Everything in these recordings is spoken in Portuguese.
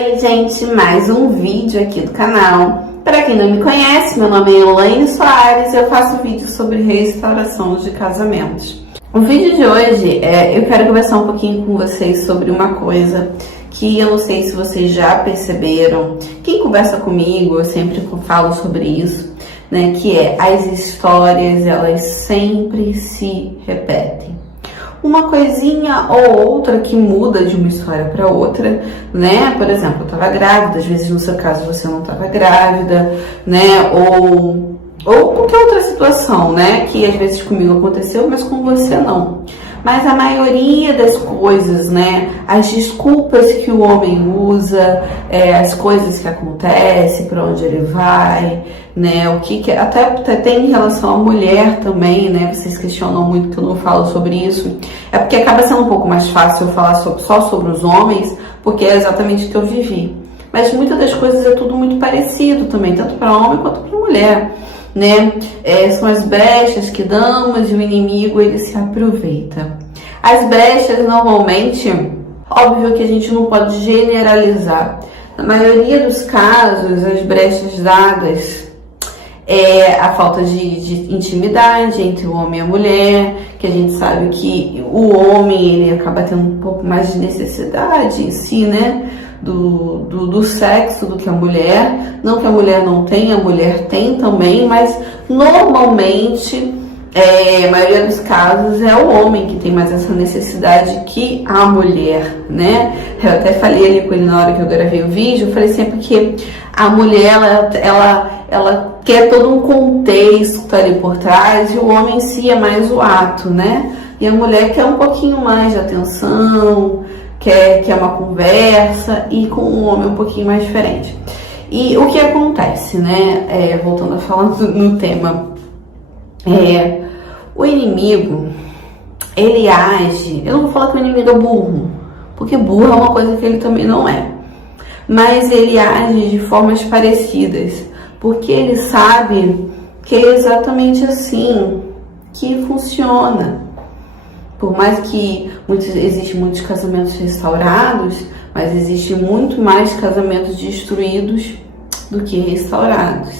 Oi gente, mais um vídeo aqui do canal. Para quem não me conhece, meu nome é Elaine Soares e eu faço vídeos sobre restauração de casamentos. O vídeo de hoje eu quero conversar um pouquinho com vocês sobre uma coisa que eu não sei se vocês já perceberam. Quem conversa comigo, eu sempre falo sobre isso, né? Que é as histórias, elas sempre se repetem. Uma coisinha ou outra que muda de uma história para outra, né? Por exemplo, eu estava grávida, às vezes no seu caso você não estava grávida, né? Ou qualquer outra situação, né? Que às vezes comigo aconteceu, mas com você não. Mas a maioria das coisas, né? As desculpas que o homem usa, as coisas que acontecem, para onde ele vai, né? O que até tem em relação à mulher também, né? Vocês questionam muito que eu não falo sobre isso. É porque acaba sendo um pouco mais fácil eu falar só sobre os homens, porque é exatamente o que eu vivi. Mas muitas das coisas é tudo muito parecido também, tanto para homem quanto para mulher, né? São as brechas que damos e o inimigo ele se aproveita. As brechas normalmente, óbvio que a gente não pode generalizar. Na maioria dos casos, as brechas dadas é a falta de intimidade entre o homem e a mulher, que a gente sabe que o homem ele acaba tendo um pouco mais de necessidade em si, né? Do sexo do que a mulher. Não que a mulher não tenha, a mulher tem também, mas normalmente, a maioria dos casos, é o homem que tem mais essa necessidade que a mulher, né? Eu até falei ali com ele na hora que eu gravei o vídeo, eu falei sempre que a mulher, ela quer todo um contexto ali por trás, e o homem em si é mais o ato, né? E a mulher quer um pouquinho mais de atenção, quer uma conversa, e com o homem um pouquinho mais diferente. E o que acontece, né? Voltando a falar no tema, o inimigo, ele age, eu não vou falar que o inimigo é burro, porque burro é uma coisa que ele também não é, mas ele age de formas parecidas, porque ele sabe que é exatamente assim que funciona. Por mais que existem muitos casamentos restaurados, mas existem muito mais casamentos destruídos do que restaurados.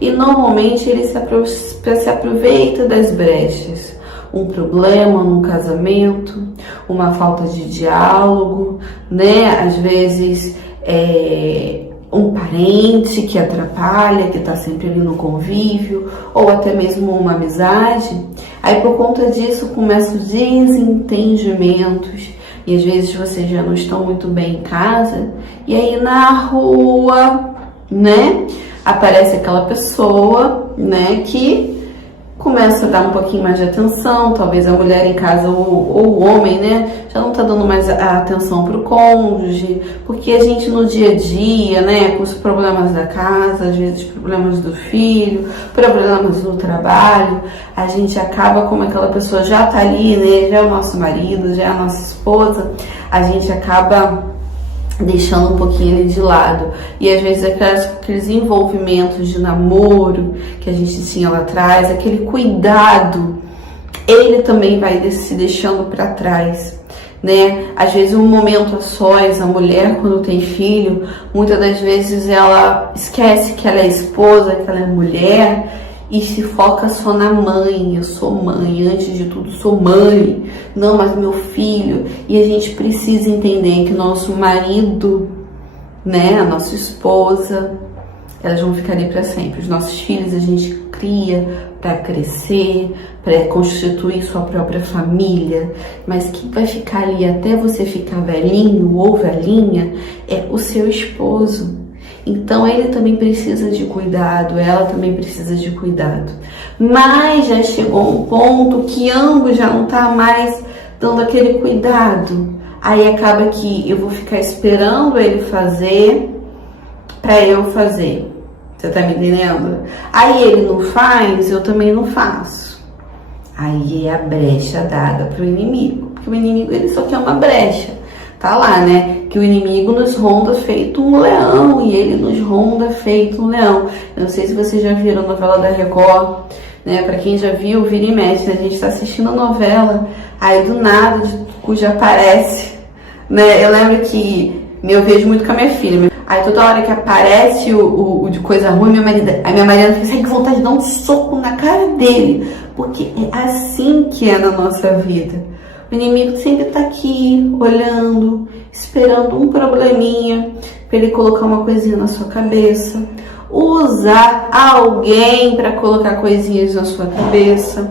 E normalmente ele se aproveita das brechas. Um problema num casamento, uma falta de diálogo, né? Às vezes um parente que atrapalha, que está sempre ali no convívio, ou até mesmo uma amizade. Aí por conta disso começam os desentendimentos, e às vezes vocês já não estão muito bem em casa, e aí na rua, né, aparece aquela pessoa, né, que começa a dar um pouquinho mais de atenção. Talvez a mulher em casa ou o homem, né, já não tá dando mais a atenção pro cônjuge, porque a gente no dia a dia, né, com os problemas da casa, às vezes problemas do filho, problemas do trabalho, a gente acaba, como aquela pessoa já tá ali, né, já é o nosso marido, já é a nossa esposa, a gente acaba deixando um pouquinho ele de lado. E às vezes aqueles envolvimentos de namoro que a gente tinha lá atrás, aquele cuidado, ele também vai se deixando para trás, né? Às vezes um momento a sós, a mulher quando tem filho, muitas das vezes ela esquece que ela é esposa, que ela é mulher, e se foca só na mãe. Eu sou mãe, antes de tudo sou mãe, não, mas meu filho. E a gente precisa entender que nosso marido, né, a nossa esposa, elas vão ficar ali para sempre. Os nossos filhos a gente cria para crescer, para constituir sua própria família, mas quem vai ficar ali até você ficar velhinho ou velhinha é o seu esposo. Então ele também precisa de cuidado, ela também precisa de cuidado. Mas já chegou um ponto que ambos já não tá mais dando aquele cuidado. Aí acaba que eu vou ficar esperando ele fazer para eu fazer. Você tá me entendendo? Aí ele não faz, eu também não faço. Aí é a brecha dada pro inimigo, porque o inimigo ele só quer uma brecha. Tá lá, né? Que o inimigo nos ronda feito um leão, e ele nos ronda feito um leão. Eu não sei se vocês já viram a novela da Record, né? Pra quem já viu, vira e mexe, né? A gente tá assistindo a novela, aí do nada, cuja aparece, né? Eu lembro que Eu vejo muito com a minha filha. Aí toda hora que aparece o de coisa ruim, a minha marido fica com vontade de dar um soco na cara dele. Porque é assim que é na nossa vida. O inimigo sempre tá aqui, olhando, esperando um probleminha para ele colocar uma coisinha na sua cabeça. Usar alguém para colocar coisinhas na sua cabeça.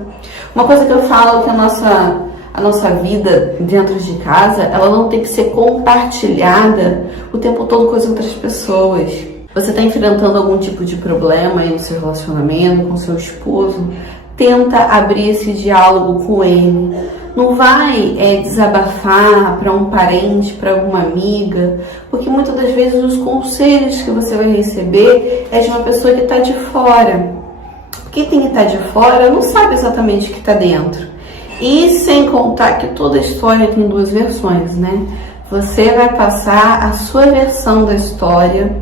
Uma coisa que eu falo é que a nossa vida dentro de casa, ela não tem que ser compartilhada o tempo todo com as outras pessoas. Você está enfrentando algum tipo de problema aí no seu relacionamento com seu esposo? Tenta abrir esse diálogo com ele. Não vai desabafar para um parente, para alguma amiga, porque muitas das vezes os conselhos que você vai receber é de uma pessoa que está de fora. Quem tem que estar de fora não sabe exatamente o que está dentro. E sem contar que toda história tem duas versões, né? Você vai passar a sua versão da história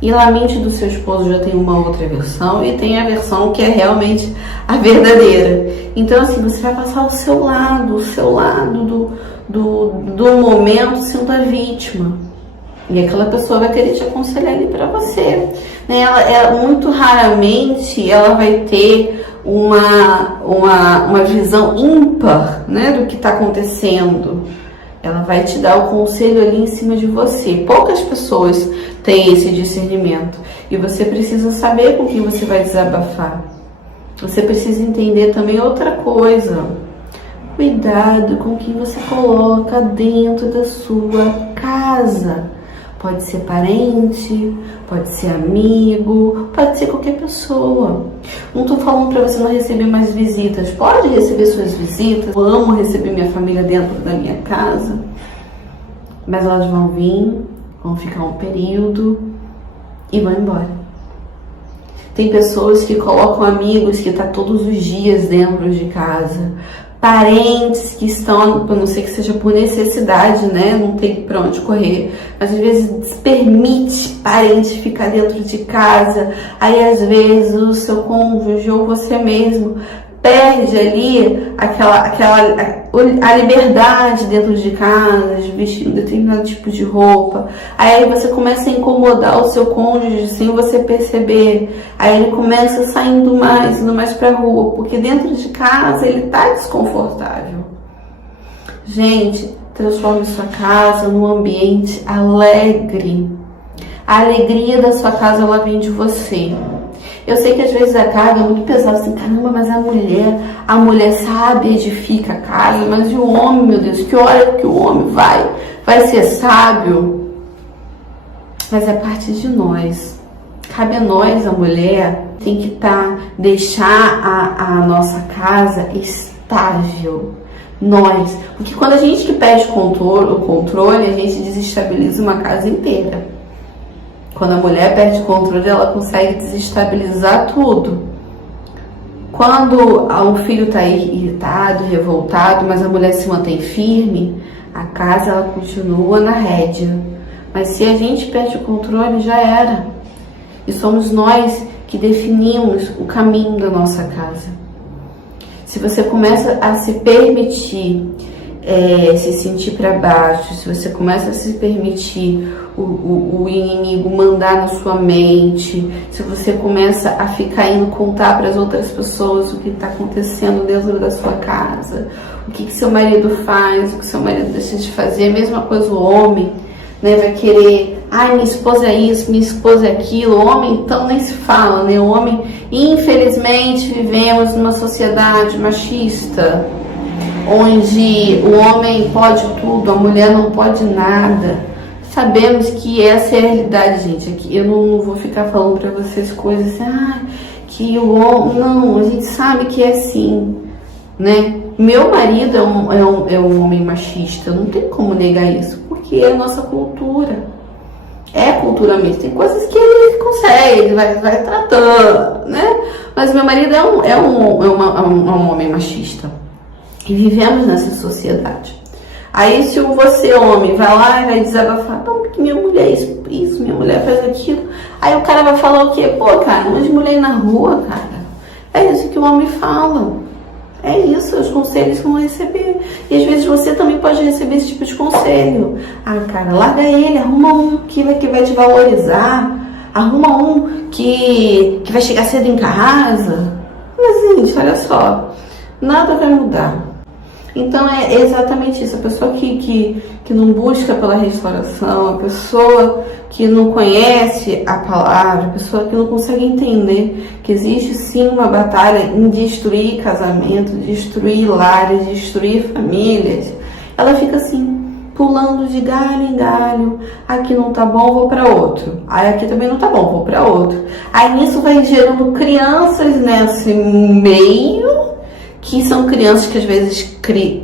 e na mente do seu esposo já tem uma outra versão e tem a versão que é realmente a verdadeira. Então, assim, você vai passar o seu lado do momento sendo a vítima. E aquela pessoa vai querer te aconselhar ali para você. Né? Ela, muito raramente ela vai ter uma visão ímpar, né, do que está acontecendo. Ela vai te dar o conselho ali em cima de você. Poucas pessoas têm esse discernimento. E você precisa saber com quem você vai desabafar. Você precisa entender também outra coisa. Cuidado com quem você coloca dentro da sua casa. Pode ser parente, pode ser amigo, pode ser qualquer pessoa. Não estou falando para você não receber mais visitas. Pode receber suas visitas. Eu amo receber minha família dentro da minha casa. Mas elas vão vir, vão ficar um período e vão embora. Tem pessoas que colocam amigos que estão todos os dias dentro de casa. Parentes que estão, a não ser que seja por necessidade, né? Não tem pra onde correr. Mas às vezes permite parente ficar dentro de casa. Aí às vezes o seu cônjuge ou você mesmo perde ali a liberdade dentro de casa, de vestir um determinado tipo de roupa. Aí você começa a incomodar o seu cônjuge sem você perceber. Aí ele começa saindo mais pra rua, porque dentro de casa ele tá desconfortável. Gente, transforme sua casa num ambiente alegre. A alegria da sua casa, ela vem de você. Eu sei que às vezes a carga é muito pesada, assim, caramba, mas a mulher sabe, edifica a casa, mas e o homem, meu Deus, que hora que o homem vai ser sábio? Mas é parte de nós. Cabe a nós, a mulher, tem que deixar a nossa casa estável. Nós, porque quando a gente que perde o controle, a gente desestabiliza uma casa inteira. Quando a mulher perde o controle, ela consegue desestabilizar tudo. Quando um filho está irritado, revoltado, mas a mulher se mantém firme, a casa ela continua na rédea. Mas se a gente perde o controle, já era. E somos nós que definimos o caminho da nossa casa. Se você começa a se permitir se sentir para baixo, se você começa a se permitir o inimigo mandar na sua mente, se você começa a ficar indo contar para as outras pessoas o que está acontecendo dentro da sua casa, o que seu marido faz, o que seu marido deixa de fazer, a mesma coisa o homem, né, vai querer, minha esposa é isso, minha esposa é aquilo. O homem então nem se fala, né? O homem, infelizmente, vivemos numa sociedade machista, onde o homem pode tudo, a mulher não pode nada. Sabemos que essa é a realidade, gente. Aqui eu não vou ficar falando pra vocês coisas assim, que o homem... Não, a gente sabe que é assim, né? Meu marido é um homem machista, não tem como negar isso, porque é a nossa cultura. É culturalmente, tem coisas que ele consegue, ele vai tratando, né? Mas meu marido é um homem machista. E vivemos nessa sociedade. Aí se você, homem, vai lá e vai desabafar, não, porque minha mulher isso, minha mulher faz aquilo. Aí o cara vai falar o quê? Pô, cara, mas mulher na rua, cara. É isso que o homem fala. É isso, os conselhos que vão receber. E às vezes você também pode pode receber esse tipo de conselho. Ah, cara, larga ele, arruma um que vai te valorizar, arruma um que vai chegar cedo em casa. Mas, gente, olha só, nada vai mudar. Então é exatamente isso, a pessoa que não busca pela restauração, a pessoa que não conhece a palavra, a pessoa que não consegue entender que existe sim uma batalha em destruir casamento, destruir lares, destruir famílias, ela fica assim, pulando de galho em galho. Aqui não tá bom, vou para outro. Aí aqui também não tá bom, vou para outro. Aí nisso vai gerando crianças nesse meio, que são crianças que às vezes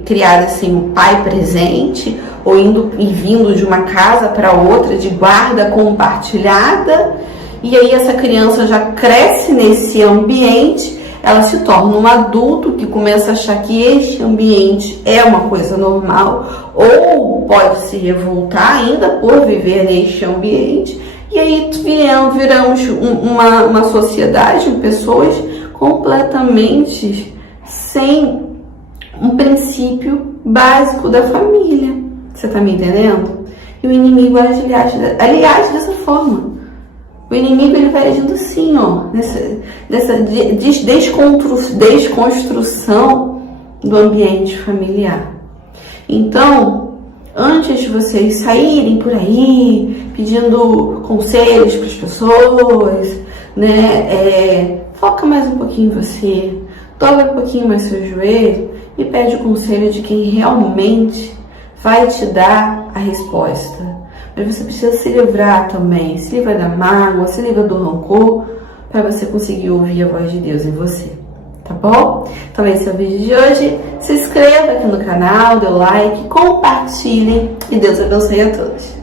criadas sem um pai presente, ou indo e vindo de uma casa para outra, de guarda compartilhada, e aí essa criança já cresce nesse ambiente, ela se torna um adulto que começa a achar que este ambiente é uma coisa normal, ou pode se revoltar ainda por viver neste ambiente, e aí viramos uma sociedade, pessoas completamente sem um princípio básico da família. Você tá me entendendo? E o inimigo age dessa forma. O inimigo ele vai agindo assim, ó, dessa desconstrução do ambiente familiar. Então, antes de vocês saírem por aí pedindo conselhos para as pessoas, né, foca mais um pouquinho em você. Dobra um pouquinho mais seu joelho e pede o conselho de quem realmente vai te dar a resposta. Mas você precisa se livrar também, se livra da mágoa, se livra do rancor, para você conseguir ouvir a voz de Deus em você, tá bom? Então esse é o vídeo de hoje. Se inscreva aqui no canal, dê like, compartilhe e Deus abençoe a todos.